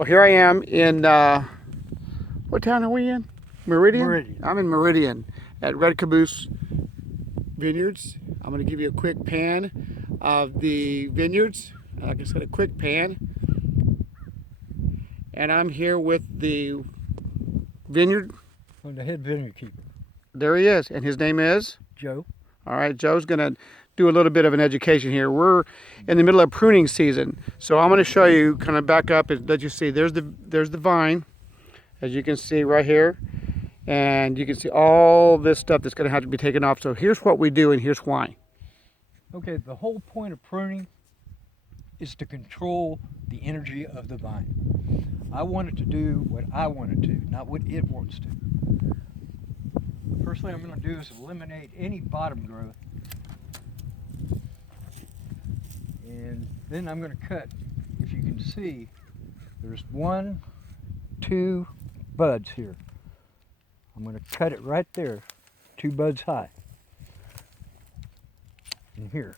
Well, here I am in, what town are we in? Meridian? Meridian. I'm in Meridian at Red Caboose Vineyards. I'm going to give you a quick pan of the vineyards. Like I said, a quick pan. And I'm here with the vineyard. I'm the head vineyard keeper. There he is, and his name is? Joe. All right, Joe's going to do a little bit of an education here. We're in the middle of pruning season, so I'm going to show you, kind of back up and let you see. There's the vine, as you can see right here, and you can see all this stuff that's going to have to be taken off. So here's what we do, and here's why. Okay, the whole point of pruning is to control the energy of the vine. I want it to do what I want it to, not what it wants to. The first thing I'm going to do is eliminate any bottom growth. And then I'm going to cut. If you can see, there's 1, 2 buds here. I'm going to cut it right there, 2 buds high. And here.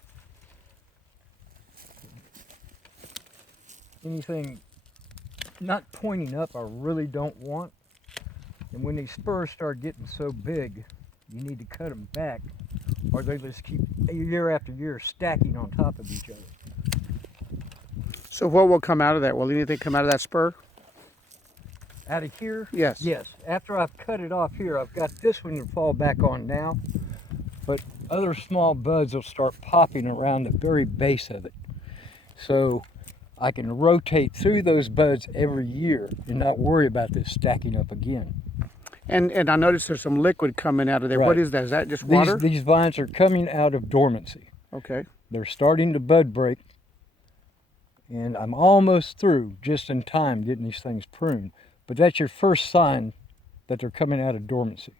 Anything not pointing up I really don't want. And when these spurs start getting so big, you need to cut them back, or they just keep year after year stacking on top of each other. So what will come out of that? Will anything come out of that spur? Out of here? Yes. Yes. After I've cut it off here, I've got this one to fall back on now, but other small buds will start popping around the very base of it. So I can rotate through those buds every year and not worry about this stacking up again. And I noticed there's some liquid coming out of there. Right. What is that? Is that just water? These vines are coming out of dormancy. Okay. They're starting to bud break, and I'm almost through, just in time, getting these things pruned. But that's your first sign that they're coming out of dormancy.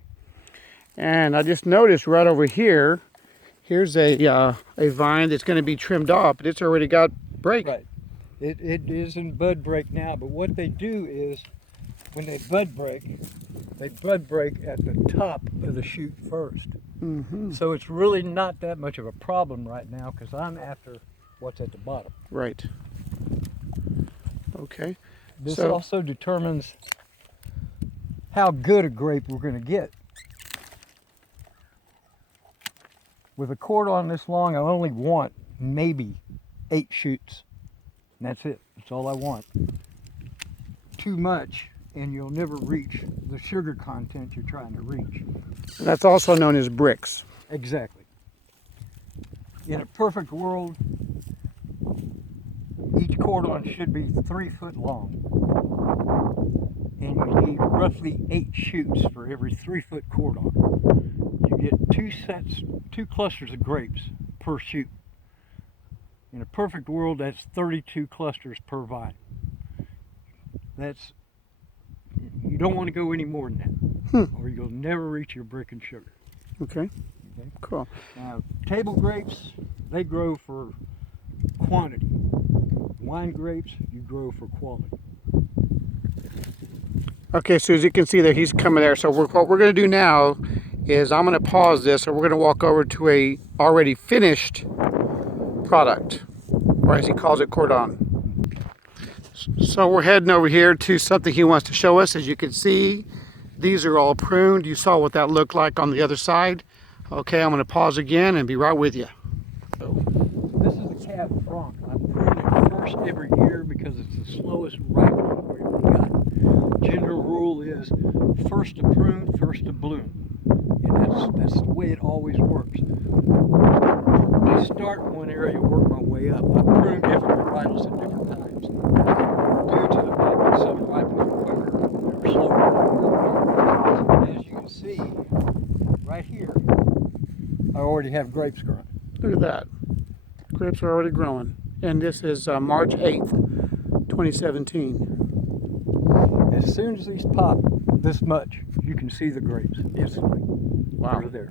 And I just noticed right over here, here's a vine that's going to be trimmed off, but it's already got break. Right. It is in bud break now, but what they do is, when they bud break at the top of the shoot first. Mm-hmm. So it's really not that much of a problem right now, because I'm after what's at the bottom. Right. Okay. This So- also determines how good a grape we're going to get. With a cordon this long, I only want maybe 8 shoots. And that's it. That's all I want. Too much, and you'll never reach the sugar content you're trying to reach. That's also known as bricks. Exactly. In a perfect world, each cordon should be 3 foot long. And you need roughly 8 shoots for every 3 foot cordon. You get 2 clusters of grapes per shoot. In a perfect world, that's 32 clusters per vine. You don't want to go any more than that, or you'll never reach your brick and sugar. Okay. Okay? Cool. Now, table grapes, they grow for quantity. Wine grapes, you grow for quality. Okay, so as you can see there, he's coming there. So what we're going to do now is I'm going to pause this, and we're going to walk over to a already finished product, or as he calls it, cordon. So we're heading over here to something he wants to show us. As you can see, these are all pruned. You saw what that looked like on the other side. Okay, I'm going to pause again and be right with you. This is the Cab Franc. I prune it first every year because it's the slowest ripening grape we got. General rule is first to prune, first to bloom. And that's the way it always works. I start in one area and work my way up. I prune different varietals at different times. Due to the fact that some ripen quicker, they're slower. As you can see, right here, I already have grapes growing. Look at that. Grapes are already growing. And this is March 8th, 2017. As soon as these pop this much, you can see the grapes instantly. Wow. They're there.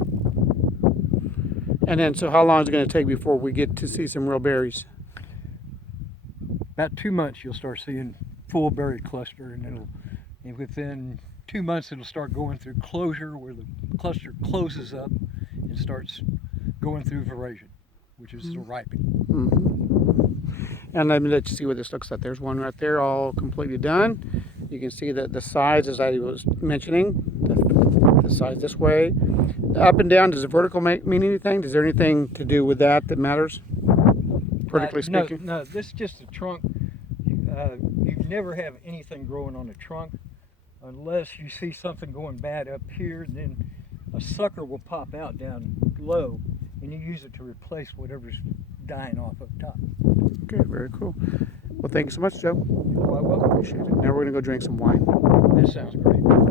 And then, so how long is it going to take before we get to see some real berries? About 2 months, you'll start seeing full berry cluster, and within 2 months, it'll start going through closure, where the cluster closes up and starts going through veraison, which is the ripening. Mm-hmm. And let me let you see what this looks like. There's one right there, all completely done. You can see that the size, as I was mentioning, the size this way. The up and down, does the vertical mean anything? Is there anything to do with that matters? Vertically speaking? No, this is just a trunk. You never have anything growing on a trunk unless you see something going bad up here, then a sucker will pop out down low and you use it to replace whatever's dying off up top. Okay, very cool. Well, thank you so much, Joe. You're quite welcome. Appreciate it. Now we're going to go drink some wine. This sounds great.